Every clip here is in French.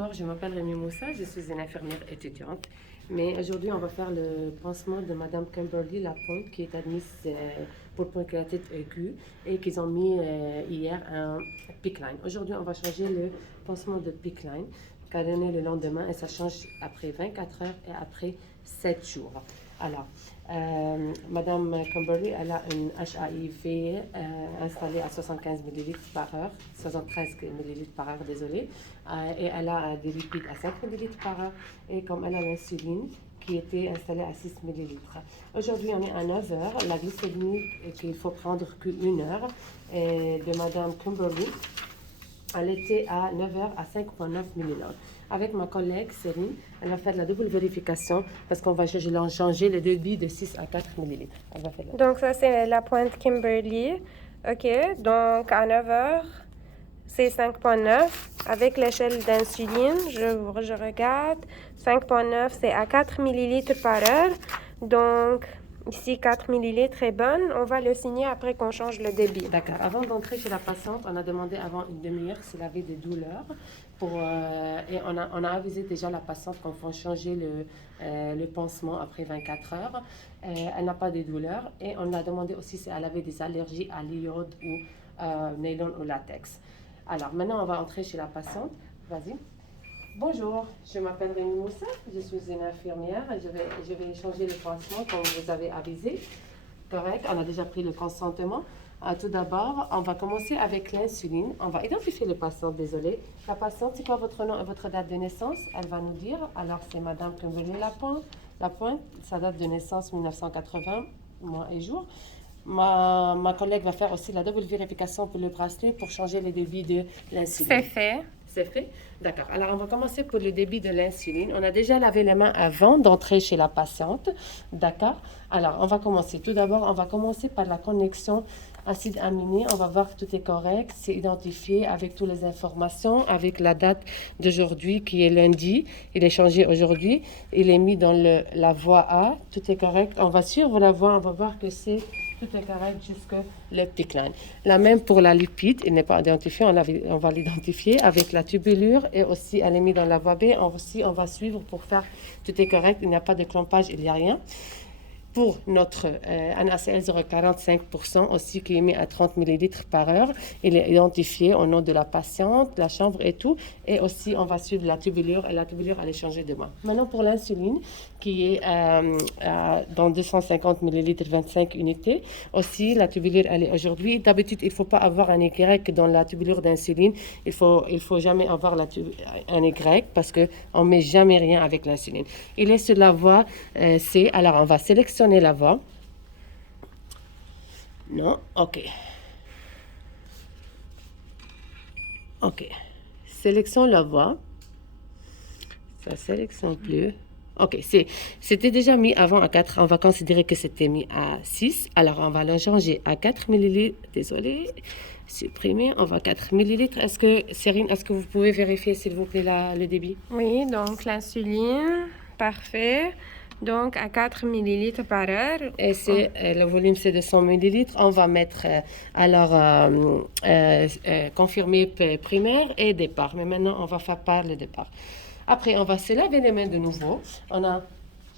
Bonjour, je m'appelle Rémi Moussa, je suis une infirmière étudiante. Mais aujourd'hui, on va faire le pansement de Madame Kimberly Lapointe, qui est admise pour pancréatite aiguë et qu'ils ont mis hier un PICC line. Aujourd'hui, on va changer le pansement de PICC line, donné le lendemain, et ça change après 24 heures et après 7 jours. Alors, Madame Kimberly, elle a une HIV installée à 75 ml par heure, 73 ml par heure, désolé, et elle a des lipides à 5 ml par heure, et comme elle a l'insuline qui était installée à 6 ml. Aujourd'hui, on est à 9 heures, la glycémie qu'il faut prendre qu'une heure, de Madame Kimberly, elle était à 9 heures à 5,9 milliliters. Avec ma collègue Céline, elle va faire la double vérification parce qu'on va changer le débit de 6 à 4 millilitres. Elle va faire Donc, ça, c'est la pointe Kimberly. OK. Donc, à 9 heures, c'est 5,9. Avec l'échelle d'insuline, je regarde. 5,9, c'est à 4 millilitres par heure. Donc, ici, 4 millilitres est bonne. On va le signer après qu'on change le débit. D'accord. Avant d'entrer chez la patiente, on a demandé avant une demi-heure s'il avait des douleurs. Et on a avisé déjà la patiente qu'on va changer le pansement après 24 heures. Elle n'a pas de douleurs. Et on a demandé aussi si elle avait des allergies à l'iode ou nylon ou latex. Alors, maintenant, on va entrer chez la patiente. Vas-y. Bonjour, je m'appelle Rémi Moussa, je suis une infirmière et je vais changer le pansement comme vous avez avisé. Correct, on a déjà pris le consentement. Tout d'abord, on va commencer avec l'insuline. On va identifier le patient, désolé. La patiente, c'est quoi votre nom et votre date de naissance? Elle va nous dire. Alors, c'est Madame Kimberly Lapointe. Sa date de naissance, 1980, mois et jour. Ma collègue va faire aussi la double vérification pour le bracelet pour changer le débit de l'insuline. C'est fait. C'est fait? D'accord. Alors, on va commencer pour le débit de l'insuline. On a déjà lavé les mains avant d'entrer chez la patiente. D'accord? Alors, on va commencer. Tout d'abord, on va commencer par la connexion acide aminé. On va voir que tout est correct. C'est identifié avec toutes les informations, avec la date d'aujourd'hui qui est lundi. Il est changé aujourd'hui. Il est mis dans la voie A. Tout est correct. On va suivre la voie. On va voir que tout est correct jusque le PICC line. La même pour la lipide, il n'est pas identifié, on va l'identifier avec la tubulure et aussi elle est mise dans la voie B. On va suivre pour faire tout est correct, il n'y a pas de clampage, il n'y a rien. Pour notre NaCl 0,45% aussi qui est mis à 30 ml par heure, il est identifié au nom de la patiente, la chambre et tout. Et aussi, on va suivre la tubulure et la tubulure, elle est changée de main. Maintenant, pour l'insuline qui est dans 250 ml, 25 unités. Aussi, la tubulure, elle est aujourd'hui. D'habitude, il ne faut pas avoir un Y dans la tubulure d'insuline. Il faut jamais avoir un Y parce qu'on ne met jamais rien avec l'insuline. Il est sur la voie C. Alors, on va sélectionner la voie. Non, ok. Ok. Sélectionne la voie. Ça sélectionne plus. Ok, c'était déjà mis avant à 4. On va considérer que c'était mis à 6. Alors, on va le changer à 4 ml. Désolé. Supprimer. On va 4 ml. Cérine, est-ce que vous pouvez vérifier, s'il vous plaît, le débit? Oui, donc l'insuline, parfait. Donc, à 4 millilitres par heure. Et le volume, c'est de 100 millilitres. On va mettre confirmer primaire et départ. Mais maintenant, on va faire par le départ. Après, on va se laver les mains de nouveau. On a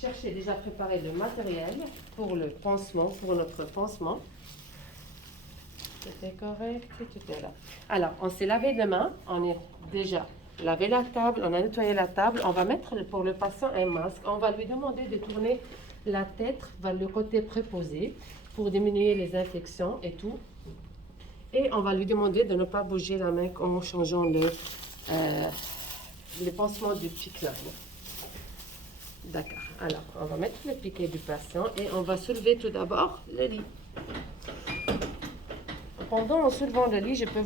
cherché, déjà préparé le matériel pour le pansement, pour notre pansement. C'était correct, tout est là. Alors, on s'est lavé les mains. On est déjà lavé la table, on a nettoyé la table. On va mettre pour le patient un masque. On va lui demander de tourner la tête vers le côté préposé pour diminuer les infections et tout. Et on va lui demander de ne pas bouger la main en changeant le pansement du PICC line. D'accord. Alors, on va mettre le piquet du patient et on va soulever tout d'abord le lit. Pendant soulevant le lit, je peux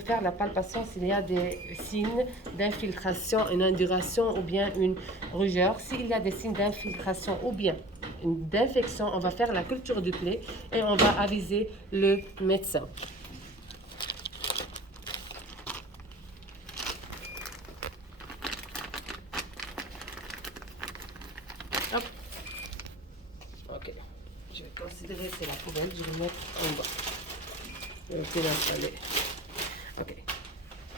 faire la palpation s'il y a des signes d'infiltration, une induration ou bien une rougeur. S'il y a des signes d'infiltration ou bien d'infection, on va faire la culture du plaie et on va aviser le médecin. Hop. Ok. Je vais considérer que c'est la poubelle. Je vais mettre en bas. Je vais l'installer. Ok.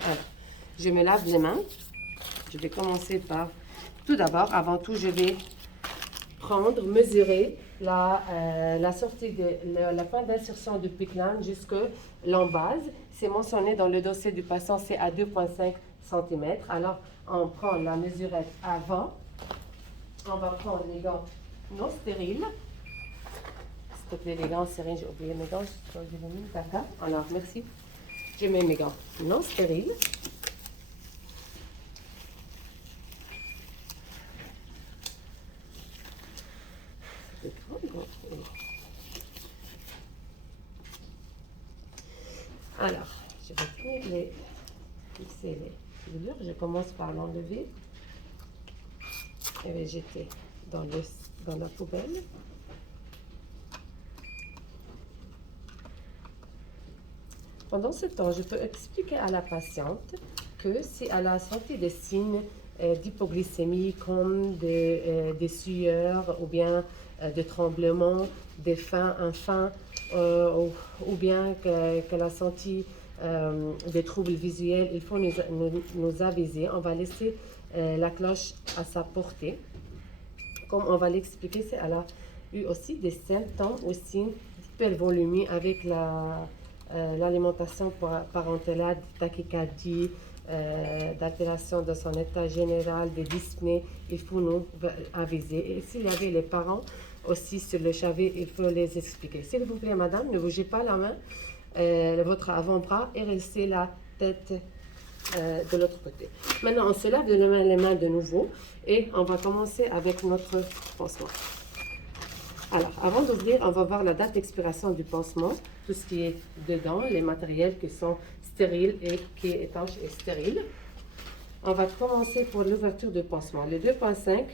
Alors, je me lave les mains. je vais commencer par, tout d'abord, avant tout, je vais prendre, mesurer la sortie de la fin d'insertion du pic-line jusque l'embase. C'est mentionné dans le dossier du patient, c'est à 2,5 cm. Alors, on prend la mesurette avant. On va prendre les gants non stériles. S'il te plaît, les gants stériles, j'ai oublié mes gants. D'accord. Alors, merci. Je mets mes gants non stériles. Alors, je vais fixer les foulures. Je commence par l'enlever et les jeter dans la poubelle. Pendant ce temps, je peux expliquer à la patiente que si elle a senti des signes d'hypoglycémie comme des sueurs ou bien de tremblements, des faim, un faim, ou bien qu'elle a senti des troubles visuels, il faut nous aviser. On va laisser la cloche à sa portée. Comme on va l'expliquer, elle a eu aussi des symptômes aussi d'hypervolémie avec l'alimentation parentale, tachycardie, d'altération de son état général, de dyspnée, il faut nous aviser. Et s'il y avait les parents aussi sur le chevet, il faut les expliquer. S'il vous plaît, madame, ne bougez pas la main, votre avant-bras et restez la tête de l'autre côté. Maintenant, on se lave les mains de nouveau et on va commencer avec notre pansement. Alors, avant d'ouvrir, on va voir la date d'expiration du pansement, tout ce qui est dedans, les matériels qui sont stériles et qui est étanche et stérile. On va commencer pour l'ouverture de pansement. Le 2,5,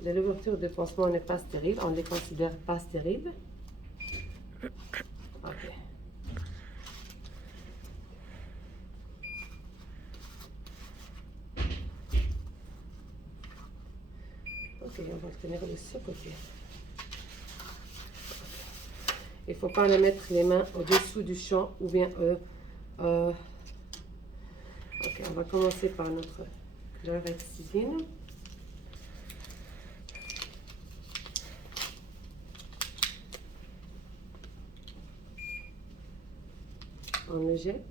de l'ouverture de pansement n'est pas stérile, on ne les considère pas stériles. Ok. Ok, on va le tenir de ce côté. Il ne faut pas le mettre les mains au-dessous du champ ou bien ok, on va commencer par notre chlorhexidine. On le jette.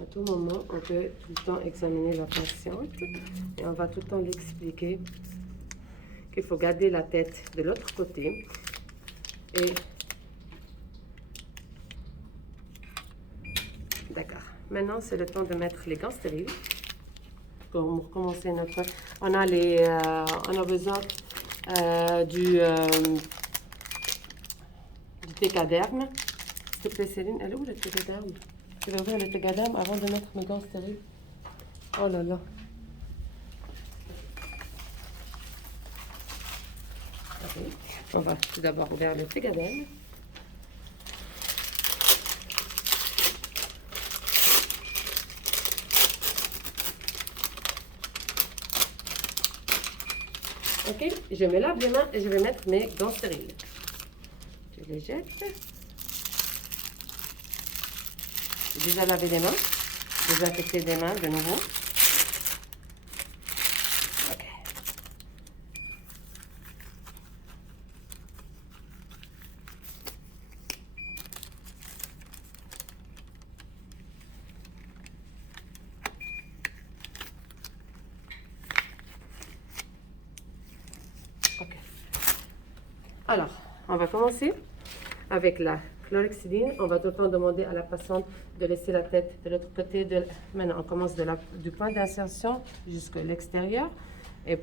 À tout moment, on peut tout le temps examiner la patiente et on va tout le temps l'expliquer qu'il faut garder la tête de l'autre côté et d'accord. Maintenant, c'est le temps de mettre les gants stériles pour recommencer notre. On a besoin du Tegaderm. S'il te plaît, Céline, elle est où le Tegaderm? Je vais ouvrir le Tegaderm avant de mettre mes gants stériles. Oh là là. Ok. On va tout d'abord ouvrir le Tegaderm. Ok, je me lave les mains et je vais mettre mes gants stériles. Je les jette. J'ai déjà lavé les mains. Désinfecter les mains de nouveau. Ok. Ok. Alors, on va commencer avec la chlorhexidine. On va tout le temps demander à la patiente de laisser la tête de l'autre côté. Maintenant, on commence du point d'insertion jusqu'à l'extérieur. Et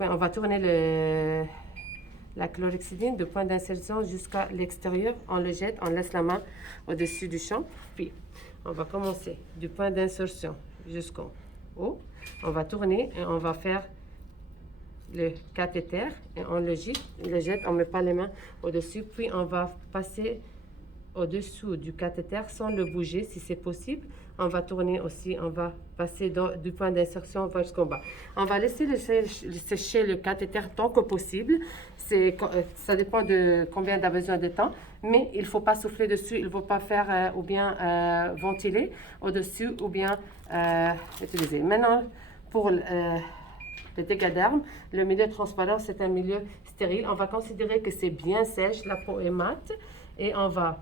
on va tourner la chlorhexidine du point d'insertion jusqu'à l'extérieur. On le jette, on laisse la main au-dessus du champ. Puis, on va commencer du point d'insertion jusqu'au haut. On va tourner et on va faire le cathéter et on le jette, on ne met pas les mains au-dessus. Puis, on va passer au-dessous du cathéter sans le bouger si c'est possible. On va tourner aussi, on va passer du point d'insertion jusqu'en bas. On va laisser sécher le cathéter tant que possible. Ça dépend de combien il a besoin de temps, mais il ne faut pas souffler dessus, il ne faut pas faire ou bien ventiler au-dessus ou bien utiliser. Maintenant, pour les dégâts d'herbe, le milieu transparent, c'est un milieu stérile. On va considérer que c'est bien sèche, la peau est mate, et on va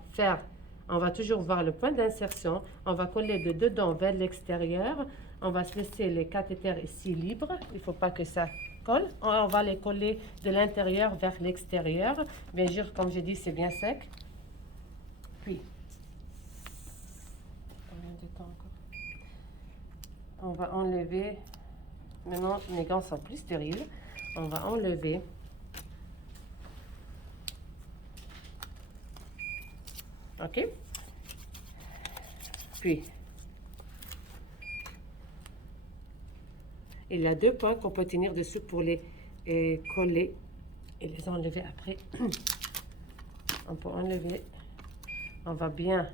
toujours voir le point d'insertion. On va coller de dedans vers l'extérieur. On va se laisser les cathéters ici libres. Il ne faut pas que ça colle. On va les coller de l'intérieur vers l'extérieur. Bien sûr, comme j'ai dit, c'est bien sec. Puis, on va enlever. Maintenant, mes gants sont plus stériles. On va enlever. OK? Puis, il y a 2 points qu'on peut tenir dessus pour les coller et les enlever après. On peut enlever. On va bien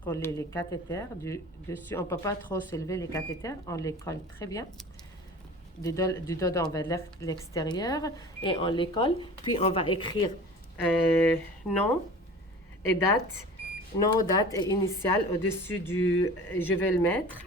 coller les cathéters dessus. On ne peut pas trop s'élever les cathéters. On les colle très bien. Du dedans vers l'extérieur. Et on les colle. Puis, on va écrire nom et date, nom, date et initiale au-dessus du... Je vais le mettre.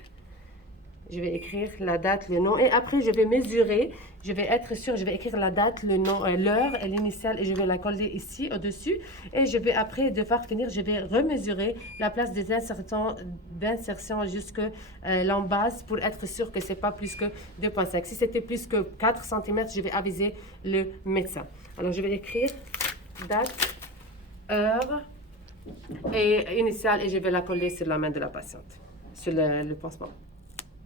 Je vais écrire la date, le nom. Et après, je vais mesurer. Je vais être sûre, je vais écrire la date, le nom, l'heure et l'initiale. Et je vais la coller ici, au-dessus. Et je vais, après devoir finir, je vais remesurer la place des d'insertion jusque l'embase pour être sûre que ce n'est pas plus que 2,5. Si c'était plus que 4 cm, je vais aviser le médecin. Alors, je vais écrire date, heure et initiale et je vais la coller sur la main de la patiente, sur le pansement.